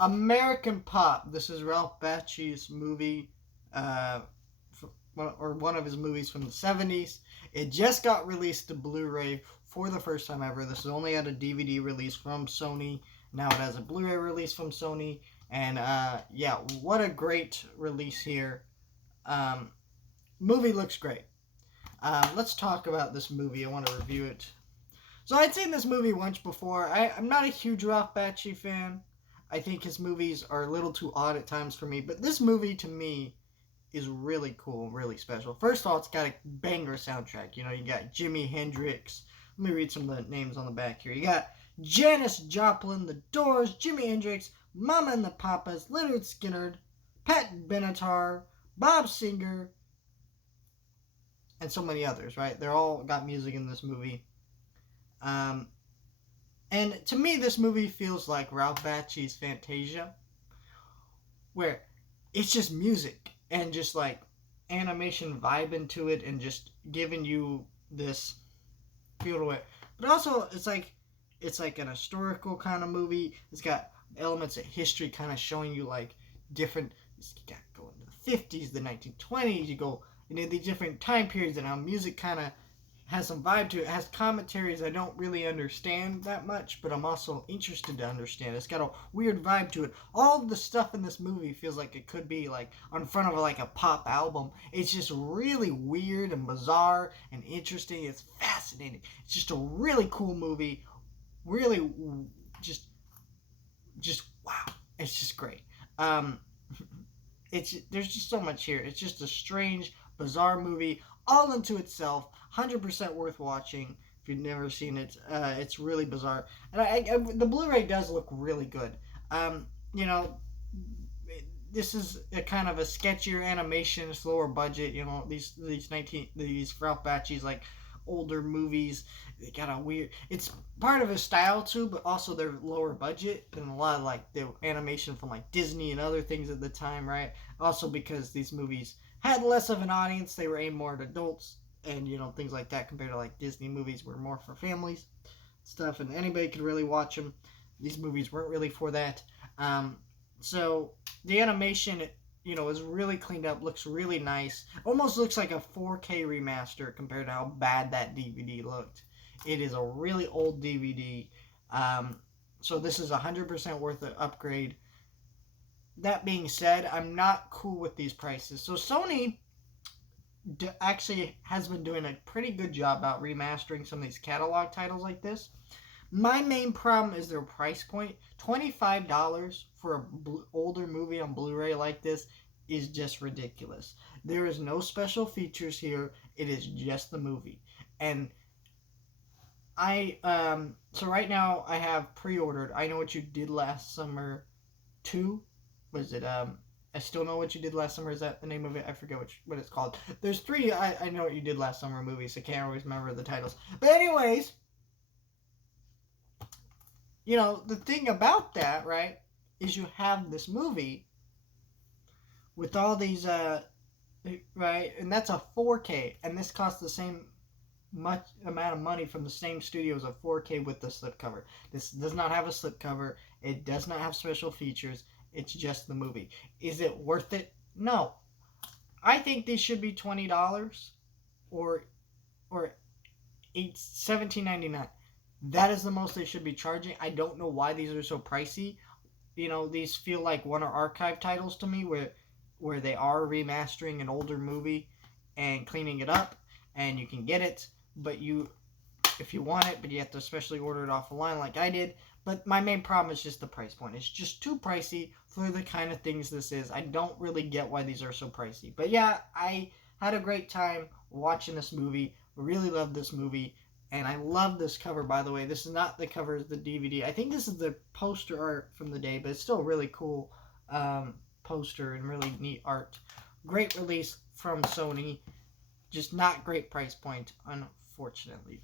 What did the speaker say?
American Pop. This is Ralph Bakshi's movie, or one of his movies from the 70s. It just got released to Blu-ray for the first time ever. This is only had a DVD release from Sony. Now it has a Blu-ray release from Sony. And yeah, what a great release here. Um, Movie looks great. Let's talk about this movie. I want to review it. So I'd seen this movie once before. I'm not a huge Ralph Bakshi fan. I think his movies are a little too odd at times for me. But this movie, to me, is really cool, really special. First of all, it's got a banger soundtrack. You know, you got Jimi Hendrix. Let me read some of the names on the back here. You got Janis Joplin, The Doors, Jimi Hendrix, Mama and the Papas, Leonard Skinner, Pat Benatar, Bob Singer, and so many others, right? They're all got music in this movie. Um, and to me, this movie feels like Ralph Bakshi's Fantasia, where it's just music and just like animation vibe into it and just giving you this feel to it. But also, it's like an historical kind of movie. It's got elements of history, kind of showing you like different. You got to go into the 50s, the 1920s. You go into the different time periods and how music kind of has some vibe to it. It has commentaries I don't really understand that much, but I'm also interested to understand. It's got a weird vibe to it. All the stuff in this movie feels like it could be like on front of like a pop album. It's just really weird and bizarre and interesting. It's fascinating. It's just a really cool movie. Really, just wow. It's just great. Um, it's there's just so much here. It's just a strange, bizarre movie all into itself. 100% worth watching if you've never seen it. It's really bizarre, and the Blu-ray does look really good. You know, this is a kind of a sketchier animation, slower budget. You know, these Ralph Bakshi's like older movies. They got a weird. It's part of his style too, but also they're lower budget than a lot of like the animation from like Disney and other things at the time, right? Also because these movies had less of an audience, they were aimed more at adults and you know things like that compared to like Disney movies were more for families stuff, and anybody could really watch them. These movies weren't really for that. So the animation, you know, is really cleaned up, looks really nice. Almost looks like a 4K remaster compared to how bad that DVD looked. It is a really old DVD. So this is 100% worth the upgrade. That being said, I'm not cool with these prices. So Sony actually has been doing a pretty good job about remastering some of these catalog titles like this. My main problem is their price point. $25 for an older movie on Blu-ray like this is just ridiculous. There is no special features here. It is just the movie. And so right now I have pre-ordered I Know What You Did Last Summer 2. Was it I Still Know What You Did Last Summer? Is that the name of it? I forget what it's called. There's three I Know What You Did Last Summer movies. I can't always remember the titles. But anyways, you know, the thing about that, right, is you have this movie with all these, right, and that's a 4K, and this costs the same much amount of money from the same studio as a 4K with the slipcover. This does not have a slipcover. It does not have special features. It's just the movie. Is it worth it? No. I think these should be $20 or $17.99. That is the most they should be charging. I don't know why these are so pricey. You know, these feel like Warner Archive titles to me where they are remastering an older movie and cleaning it up, and you can get it, but if you want it, but you have to especially order it off the line like I did. But my main problem is just the price point. It's just too pricey for the kind of things this is. I don't really get why these are so pricey. But yeah, I had a great time watching this movie. Really loved this movie. And I love this cover, by the way. This is not the cover of the DVD. I think this is the poster art from the day, but it's still a really cool poster and really neat art. Great release from Sony. Just not great price point, unfortunately.